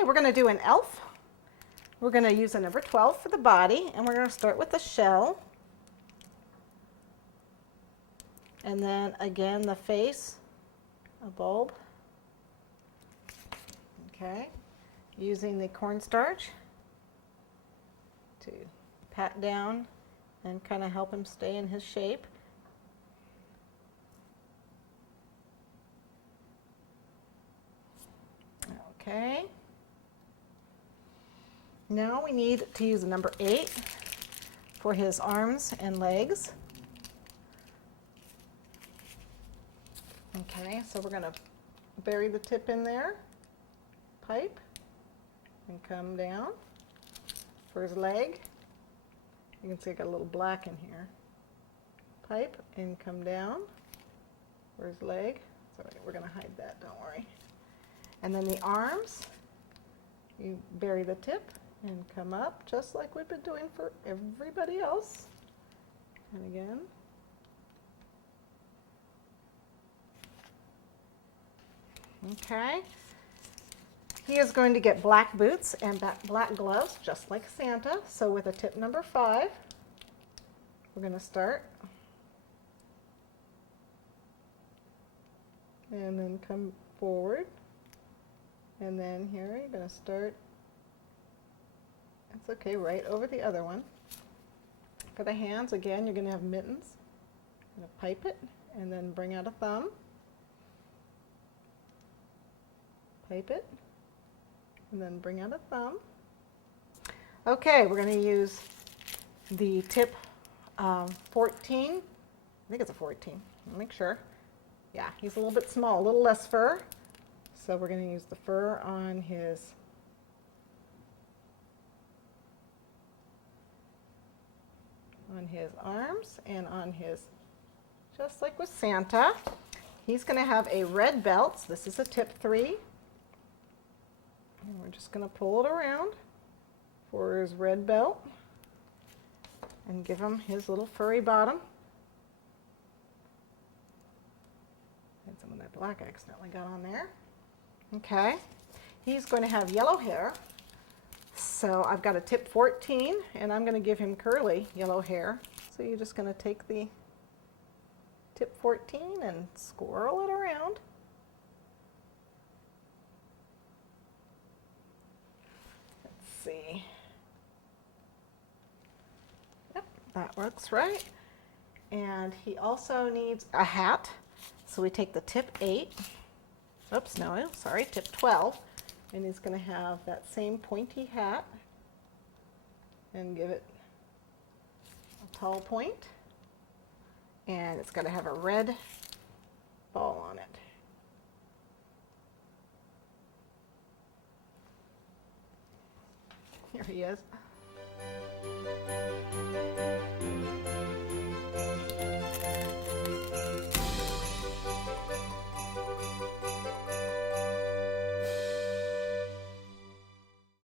Okay, we're going to do an elf. We're going to use a number 12 for the body, and we're going to start with the shell. And then again, the face, a bulb. Okay, using the cornstarch to pat down and kind of help him stay in his shape. Okay. Now we need to use a number 8 for his arms and legs. Okay, so we're going to bury the tip in there, pipe, and come down for his leg. You can see I got a little black in here. Pipe and come down for his leg. Sorry, we're going to hide that, don't worry. And then the arms, you bury the tip and come up just like we've been doing for everybody else. And again. Okay. He is going to get black boots and black gloves just like Santa. So with a tip number 5, we're going to start. And then come forward. And then here you're going to start, it's okay, right over the other one. For the hands, again, you're going to have mittens. You're going to pipe it and then bring out a thumb. Pipe it and then bring out a thumb. Okay, we're going to use the tip 14. I think it's a 14. I'll make sure. Yeah, he's a little bit small, a little less fur. So we're going to use the fur on his arms and on his, just like with Santa. He's going to have a red belt. So this is a tip 3. And we're just going to pull it around for his red belt and give him his little furry bottom. And some of that black I accidentally got on there. Okay, he's going to have yellow hair, so I've got a tip 14, and I'm going to give him curly yellow hair. So you're just going to take the tip 14 and swirl it around. Let's see. Yep, that looks right. And he also needs a hat, so we take the tip 8. Oops, no, sorry, tip 12. And he's going to have that same pointy hat and give it a tall point. And it's got to have a red ball on it. Here he is.